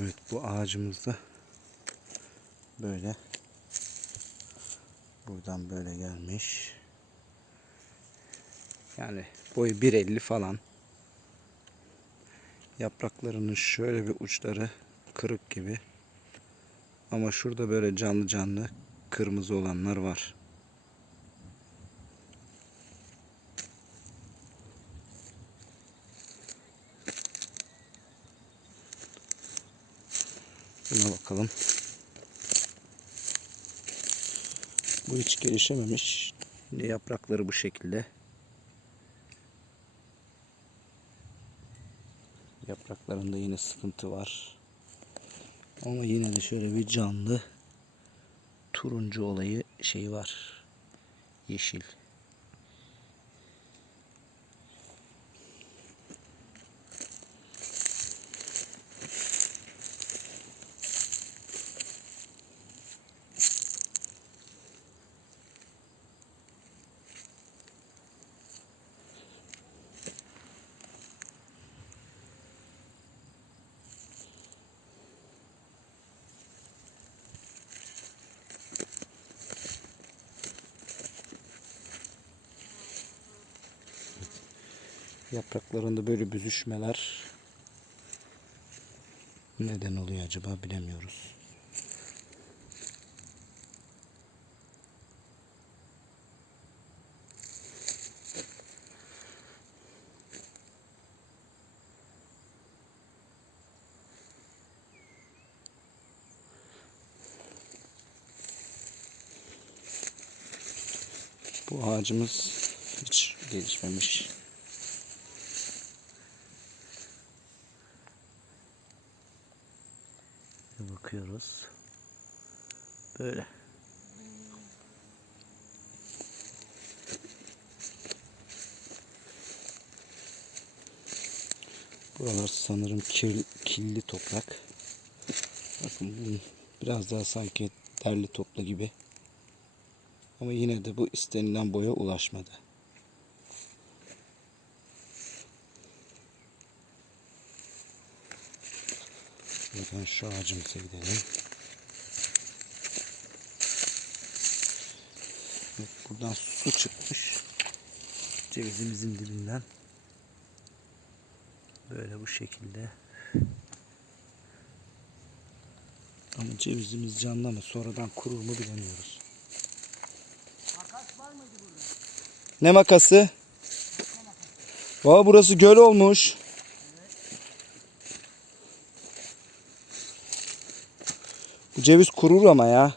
Evet bu ağacımız da böyle buradan böyle gelmiş. Yani boyu 1.50 falan. Yapraklarının şöyle bir uçları kırık gibi. Ama şurada böyle canlı canlı kırmızı olanlar var. Buna bakalım. Bu hiç gelişememiş. Yine yaprakları bu şekilde. Yapraklarında yine sıkıntı var. Ama yine de şöyle bir canlı turuncu olayı şey var. Yeşil. Yapraklarında böyle büzüşmeler neden oluyor acaba bilemiyoruz. Bu ağacımız hiç gelişmemiş. Bakıyoruz. Böyle. Buralar sanırım kir, kirli toprak. Bakın biraz daha sanki derli topla gibi. Ama yine de bu istenilen boya ulaşmadı. Buradan şu ağacımıza gidelim. Evet, buradan su çıkmış. Cevizimizin dibinden. Böyle bu şekilde. Ama cevizimiz canlı mı sonradan kurur mu bilemiyoruz. Ne makası? Valla burası göl olmuş. Bu ceviz kurur ama ya.